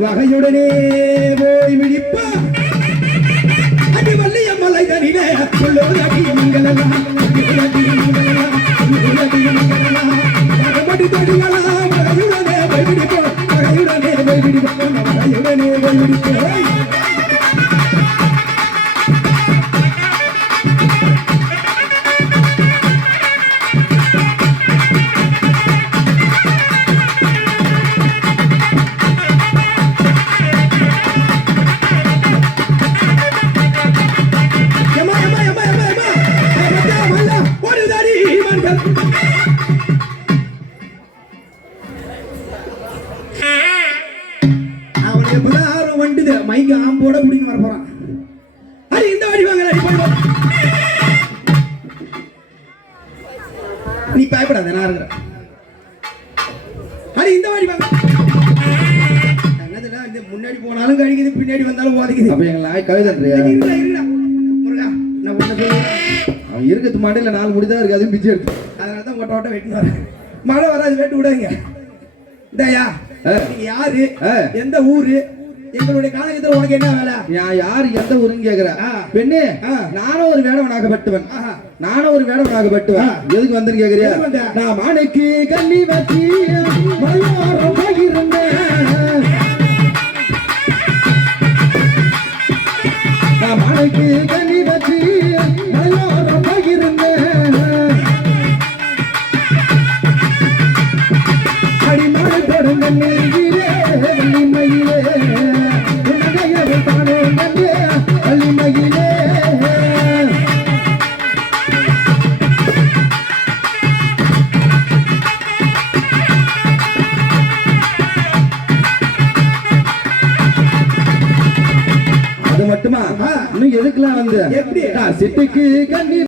வகையுடனே போய் விழிப்பா அடி வள்ளிய மலை தனிலே சொல்லோதி மங்களலாம் மறுபடி தொடிகளா வகையுடனே போய் விழிப்போம் வகையுடனே போய் விழிப்போம் வகையுடனே போய் விழிப்போம் மைக்கு ஆம்போட புடிங்க வர போறான். அடி இந்த வாடி வாங்க அடி போய் நீ பயப்படாத நான் இருக்கறேன். அடி இந்த வாடி வாங்க. என்னதுடா இந்த முன்னாடி போனாலும் கடிக்குது பின்னாடி வந்தாலும் ஓதிக்குது. அப்ப எங்க நாய் கவிதன்றியா? இருடா முருகா நான் உன்ன சொல்றேன். அவன் இருக்குது மாடையில 4 முடிதான் இருக்கு அதுவும் பிச்சை எடுத்து. அதனால தான் ஓட்ட ஓட்ட வெட்டிட்டு வரேன். மழை வராது வெட்டி விடுங்க. இந்தயா நீங்க யாரு எந்த ஊரு எங்களுடைய காலகட்டத்தில் உனக்கு என்ன வேலை? யார் எந்த ஊருன்னு கேக்குற பெண்ணே? நானும் ஒரு வேடவனாகப்பட்டவன். நானும் ஒரு வேடவனாகப்பட்டவன். எதுக்கு வந்தேன்னு கேக்குறியா? நான் மானைக்கு கண்ணி வச்சி மலையோரம் போயிருந்தேன். நான் மானைக்கு கண்ணி வச்சி மலையோரம் போயிருந்தேன். அடிமழை போடுங்க நெஞ்சிலே மயிலே மட்டுமா ஆ. இன்னும் எதுக்குலாம் வந்து எப்படி? நான் சிட்டுக்கு கண்ணி